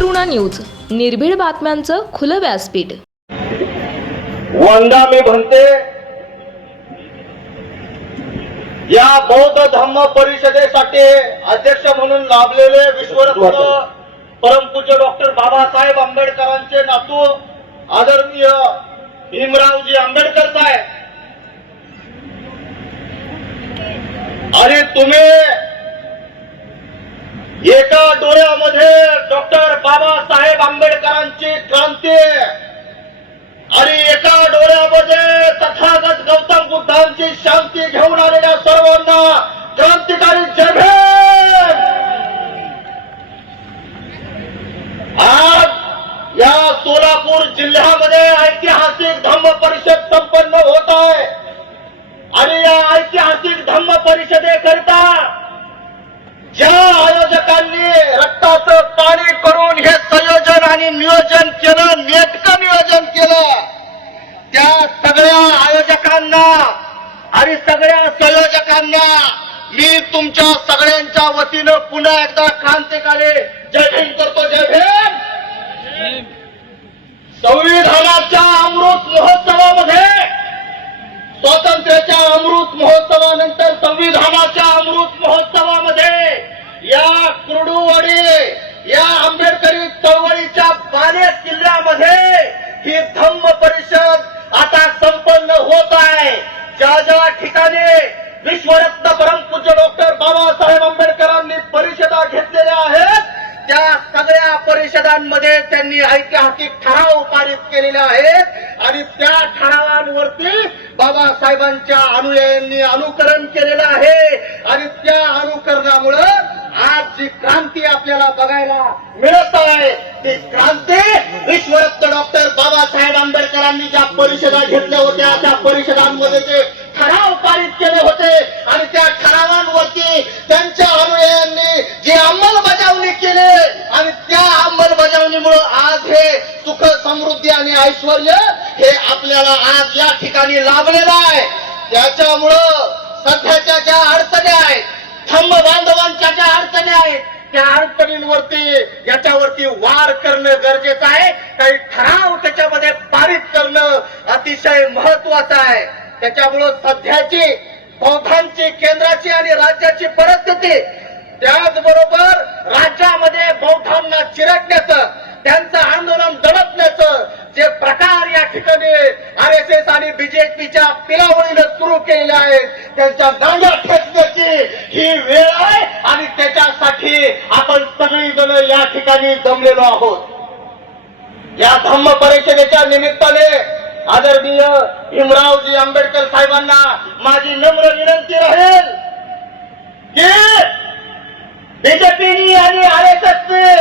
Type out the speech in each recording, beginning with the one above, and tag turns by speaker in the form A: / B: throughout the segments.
A: करुणा news. निर्भीड बातम्यांचं खुलं व्यासपीठ.
B: वंदा मी म्हणते या बौद्ध धम्म परिषदेसाठी अध्यक्ष म्हणून लाभलेले विश्वरत्न परमपूज्य डॉक्टर बाबासाहेब आंबेडकरांचे नातू आदरणीय भीमरावजी आंबेडकर साहेब. आणि तुम्ही एका डोळ्यामध्ये डॉक्टर बाबासाहेब आंबेडकरांची क्रांती आणि एका डोळ्यामध्ये तथागत गौतम बुद्धांची शांती घेऊन आलेल्या सर्वांना क्रांतिकारी जय आज या सोलापूर जिल्ह्यामध्ये ऐतिहासिक धम्म परिषद संपन्न होत आहे. आणि या ऐतिहासिक धम्म परिषदेकरिता ज्या आयोजकांनी रक्ताचं पाणी करून हे संयोजन आणि नियोजन केलं नेटकं नियोजन केलं. त्या सगळ्या आयोजकांना आणि सगळ्या संयोजकांना मी तुमच्या सगळ्यांच्या वतीनं पुन्हा एकदा क्रांतिकारी जय भीम करतो जय भीम! संविधानाच्या अमृत महोत्सवामध्ये स्वातंत्र्याच्या अमृत महोत्सवानंतर संविधानाच्या अमृत महोत्सवामध्ये या कुर्डुवाडी या आंबेडकरी चळवळीच्या बाले किल्ल्यामध्ये ही धम्म परिषद आता संपन्न होत आहे ज्या ज्या ठिकाणी विश्वरत्न परमपूज्य डॉक्टर बाबासाहेब आंबेडकरांनी परिषदा घेतलेल्या आहेत. त्या सगळ्या परिषदांमध्ये त्यांनी ऐतिहासिक ठराव पारित केलेले आहेत. आणि त्या ठरावांवरती बाबासाहेबांच्या अनुयायांनी अनुकरण केलेलं आहे. आणि त्या अनुकरणामुळं आज जी क्रांती आपल्याला बघायला मिळत आहे ती क्रांती विश्वरत्न डॉक्टर बाबासाहेब आंबेडकरांनी ज्या परिषदा घेतल्या होत्या त्या परिषदांमध्ये जे ठराव पारित केले होते आणि त्या ठरावांवरती त्यांच्या अनुयायांनी जी अंमलबजावणी केली आणि त्या अंमलबजावणीमुळे आज हे सुख समृद्धी आणि ऐश्वर हे आपल्याला आज या ठिकाणी लाभलेला आहे. त्याच्यामुळं सध्याच्या ज्या अडचणी आहेत थंब बांधवांच्या ज्या अडचणी आहेत त्या अडचणींवरती याच्यावरती वार करणं गरजेचं आहे. काही ठराव त्याच्यामध्ये पारित करणं अतिशय महत्वाचं आहे. त्याच्यामुळं सध्याची बौद्धांची केंद्राची आणि राज्याची परिस्थिती त्याचबरोबर राज्यामध्ये बौद्धांना चिरडण्याचं त्यांचं आंदोलन दडपण्याचं जे प्रकार या ठिकाणी आर एस एस आणि बीजेपीच्या पिलावळीनं सुरू केलेल्या आहेत त्यांच्या गांड्या ठेचण्याची ही वेळ आहे आणि त्याच्यासाठी आपण सगळी जण या ठिकाणी जमलेलो आहोत. या धम्म परिषदेच्या निमित्ताने आदरणीय भीमरावजी आंबेडकर साहेबांना माझी नम्र विनंती राहील की बीजेपीनी आणि आर एस एसने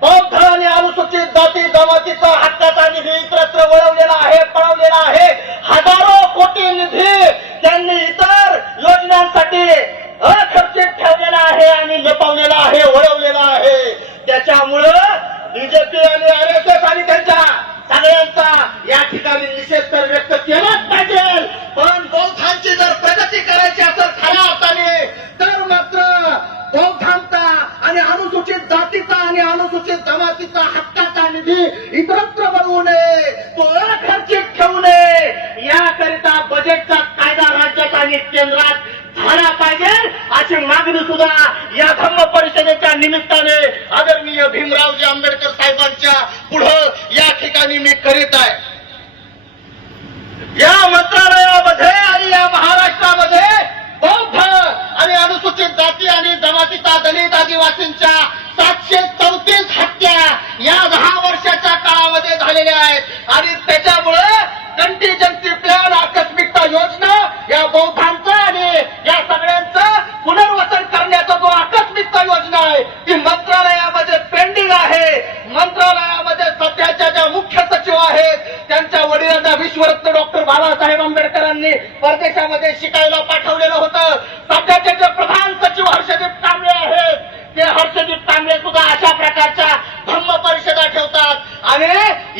B: बौद्ध आणि अनुसूचित जाती जमातीचा हक्काचा निधी इतरत्र वळवलेला आहे पळवलेला आहे. हजारो कोटी निधी त्यांनी इतर योजनांसाठी अखर्चित ठेवलेला आहे आणि लपवलेला आहे वळवलेला आहे. त्याच्यामुळं बीजेपी आणि आर एस एस आणि त्यांच्या सगळ्यांचा या ठिकाणी निषेध तर व्यक्त केला पाहिजे पण बौद्धांची जर प्रगती करायची असेल खऱ्या अर्थाने तर मात्र बौद्धांचा आणि अनुसूचित जातीचा आणि अनुसूचित जमातीचा हक्काचा निधी इतरत्र वळवू नये तो अखर्चित ठेवू नये याकरिता बजेटचा कायदा राज्यात आणि केंद्रात झाला पाहिजे अशी मागणी सुद्धा या धम्म परिषदेच्या निमित्ताने आदरणीय भीमरावजी आंबेडकर साहेबांच्या पुढं या ठिकाणी मी करीत आहे या मंत्रालयामध्ये आणि या महाराष्ट्रामध्ये बौद्ध आणि अनुसूचित जाती जमातीचा दलित आदिवासींच्या सातशे चौतीस हत्या या दहा वर्षाच्या काळामध्ये झालेल्या आहेत. आणि त्याच्यामुळे कंटिजन्सी प्लॅन आकस्मिकता योजना या बौद्धांचं आणि या सगळ्यांचं पुनर्वसन करण्याचा जो आकस्मिकता योजना आहे ती मंत्रालयामध्ये पेंडिंग आहे. मंत्रालयामध्ये सध्याच्या ज्या मुख्य सचिव आहेत त्यांच्या वडिलांना विश्वरत्न डॉक्टर बाबासाहेब आंबेडकरांनी परदेशामध्ये शिकायला पाठवलेलं होतं सध्याचे जे प्रधान सचिव हर्षदीप कांबळे आहेत ते हर्षदीप कांबळे सुद्धा अशा प्रकारच्या धम्म परिषदा ठेवतात आणि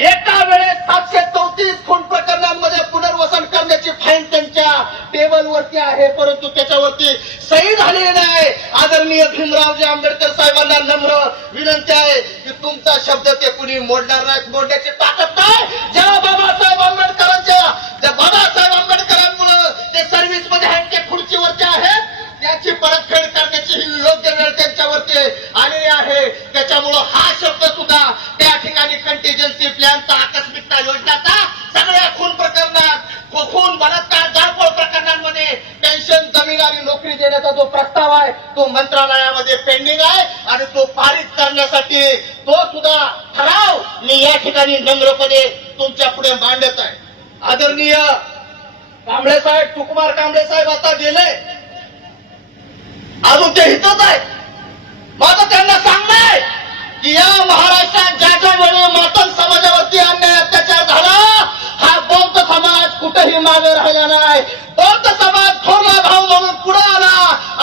B: एका वेळेस सातशे चौतीस खून प्रकरणांमध्ये पुनर्वसन करण्याची त्याची फाईन त्यांच्या टेबलवरती आहे परंतु त्याच्यावरती सही झालेली नाही. आदरणीय भीमरावजी आंबेडकर साहेबांना नम्र विनंती आहे की तुमचा शब्द ते कुणी मोडणार नाही मोडण्याची ताकद नाही ज्या बाबासाहेब आंबेडकरांच्या त्या बाबासाहेब आंबेडकरांमुळं ते सर्व्हिसमध्ये आहेत ते खुर्चीवरचे आहेत त्याची परतफेड करण्याची ही योग्य वेळ त्यांच्यावरती आलेली आहे. त्याच्यामुळं हा शब्द सुद्धा त्या ठिकाणी कंटिजन्सी प्लॅनचा पेन्शन नोकरी देण्याचा जो प्रस्ताव आहे तो मंत्रालयामध्ये पेंडिंग आहे आणि तो पारित करण्यासाठी तो सुद्धा ठराव मी या ठिकाणी नम्रपणे तुमच्यापुढे मांडत आहे. आदरणीय कांबळे साहेब सुकुमार कांबळे साहेब आता गेले. अजून ते हितच आहे समाज मागे राहिला नाही. बौद्ध समाज थोरला भाऊ म्हणून पुढे आला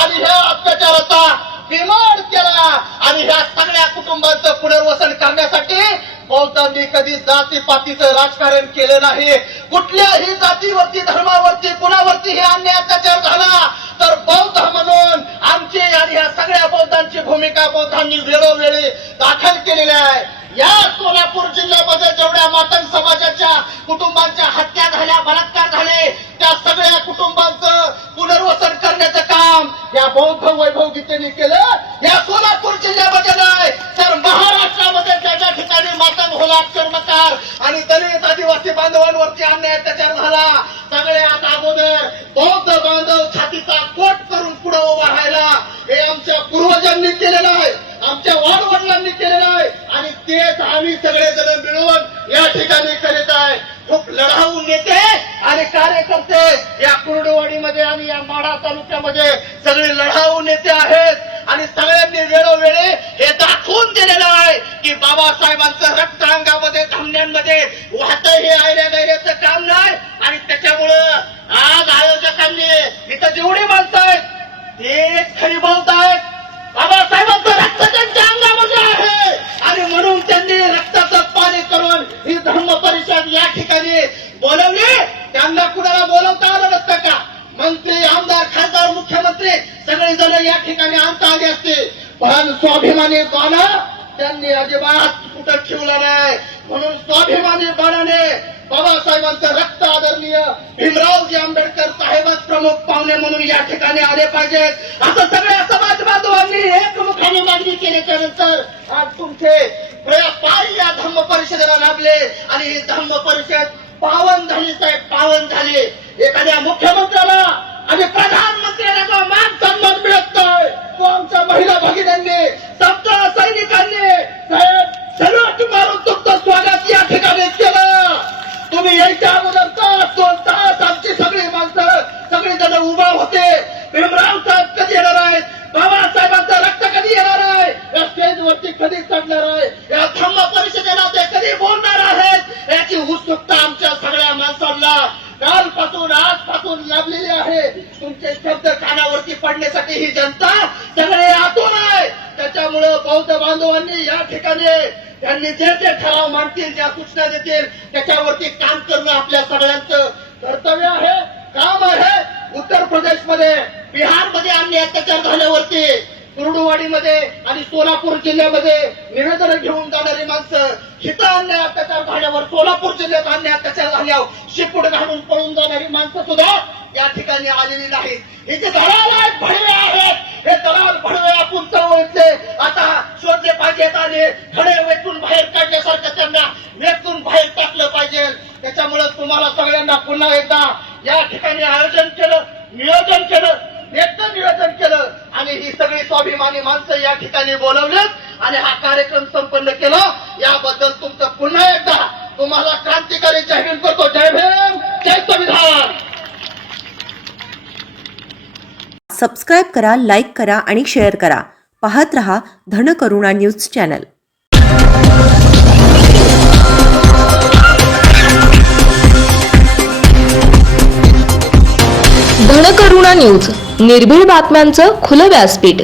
B: आणि ह्या अत्याचाराचा बिमाड केला आणि ह्या सगळ्या कुटुंबांचं पुनर्वसन करण्यासाठी बौद्धांनी कधी जाती पातीचं राजकारण केलं नाही. कुठल्याही जातीवरती धर्मावरती कुणावरती हे अन्याय अत्याचार झाला तर बौद्ध म्हणून आमची आणि ह्या सगळ्या बौद्धांची भूमिका बौद्धांनी वेळोवेळी दाखल केलेली आहे. या सोलापूर जिल्ह्यामध्ये जेवढ्या मातंग समाजाच्या कुटुंबांच्या हत्या झाल्या बलात्कार झाले. त्या सगळ्या कुटुंबांचं पुनर्वसन करण्याचं काम या बौद्ध वैभव गीतेने केलं. या सोलापूर जिल्ह्यामध्ये नाही तर महाराष्ट्रामध्ये त्या ज्या ठिकाणी मातंग होला कर्मकार आणि दलित आदिवासी बांधवांवरती अन्याय अत्याचार झाला सगळ्यात अगोदर बौद्ध बांधव छातीचा कोट करून पुढे उभा राहिला हे आमच्या पूर्वजांनी केलेलं आहे आमच्या वाडवडिलांनी केलेलं आहे आणि तेच आम्ही सगळेजण मिळून या ठिकाणी करीत आहे. खूप लढाऊ नेते आणि कार्यकर्ते या कुर्डवाडीमध्ये आणि या माढा तालुक्यामध्ये सगळे लढाऊ नेते आहेत. आणि सगळ्यांनी वेळोवेळी हे दाखवून दिलेलं आहे की बाबासाहेबांचं रक्त अंगामध्ये धामण्यांमध्ये वाहत हे आयल्या गैऱ्याचं काम नाही. आणि त्याच्यामुळं आज आयोजकांनी इथं जेवढी माणसं आहेत तेच खरी बोलतायत बाबासाहेबांचं रक्त त्यांच्या अंगामध्ये आहे आणि म्हणून त्यांनी रक्ताचं पाणी करून ही धर्म परिषद या ठिकाणी बोलवली त्यांना कुणाला बोलवता आलं नसतं का मंत्री आमदार खासदार मुख्यमंत्री सगळेजण या ठिकाणी आणता आले असते स्वाभिमानी बाणा त्यांनी अजिबात कुठं ठेवला नाही. म्हणून स्वाभिमानी बाणाने बाबासाहेबांचं रक्त आदरणीय भीमरावजी आंबेडकर साहेबच प्रमुख पाहुणे म्हणून या ठिकाणी आले पाहिजेत. असं सगळ्या समाज बांधवांनी एकमुखाने मागणी केल्याच्यानंतर आज तुमचे पाय या धम्म परिषदेला लाभले आणि ही धम्म परिषद पावन झाली साहेब पावन झाली. एखाद्या मुख्यमंत्री आणि प्रधानमंत्र्याला जो मान सन्मान मिळत नाही तो आमच्या महिला भगिनींनी सप्ताह सैनिकांनी साहेब सलूट मारून तुमचं स्वागत या ठिकाणी केलं तुम्ही यायच्या अगोदर तास दोन तास आमची सगळी माणसं सगळी जण उभा होते भीमराव साहेब कधी येणार आहेत बाबासाहेबांचं रक्त कधी येणार आहे वरती कधी चढणार आहे? या धम्म परिषदेला ते कधी बोलणार आहेत? याची उत्सुकता आमच्या सगळ्या माणसांना कालपासून आजपासून लाभलेली आहे. तुमचे शब्द कानावरती पडण्यासाठी ही जनता सगळे आतून आहे. त्याच्यामुळं बौद्ध बांधवांनी या ठिकाणी त्यांनी जे जे ठराव मांडतील ज्या सूचना देतील त्याच्यावरती काम करणं आपल्या सगळ्यांचं कर्तव्य आहे काम आहे. उत्तर प्रदेशमध्ये बिहारमध्ये अन्य अत्याचार झाल्यावरती कुर्डुवाडीमध्ये आणि सोलापूर जिल्ह्यामध्ये निवेदन घेऊन जाणारी माणसं हिथं अन्य अत्याचार झाल्यावर सोलापूर जिल्ह्यात अन्य अत्याचार झाल्यावर शिपूट घालून पळून जाणारी माणसं सुद्धा या ठिकाणी आलेली नाही हे जे दलाल आहेत भडवे आहेत हे दलाल भडवे आपण चळवळीतले. आता शोधले पाहिजेत आणि खडे वेचून बाहेर काढण्यासारखं त्यांना वेचून बाहेर टाकलं पाहिजे. त्याच्यामुळे तुम्हाला सगळ्यांना पुन्हा एकदा या ठिकाणी आयोजन केलं नियोजन केलं. नेतं निवेदन केलं आणि ही सगळी स्वाभिमानी माणसं या ठिकाणी बोलवलेत आणि हा कार्यक्रम संपन्न केला. याबद्दल तुमचं पुन्हा एकदा तुम्हाला क्रांतिकारी जाहीर करतो. जय भीम जय संविधान.
C: सबस्क्राईब करा लाईक करा आणि शेअर करा. पाहत रहा Dhankaruna news channel
A: Dhankaruna news निर्भीड बातम्यांचं खुलं व्यासपीठ.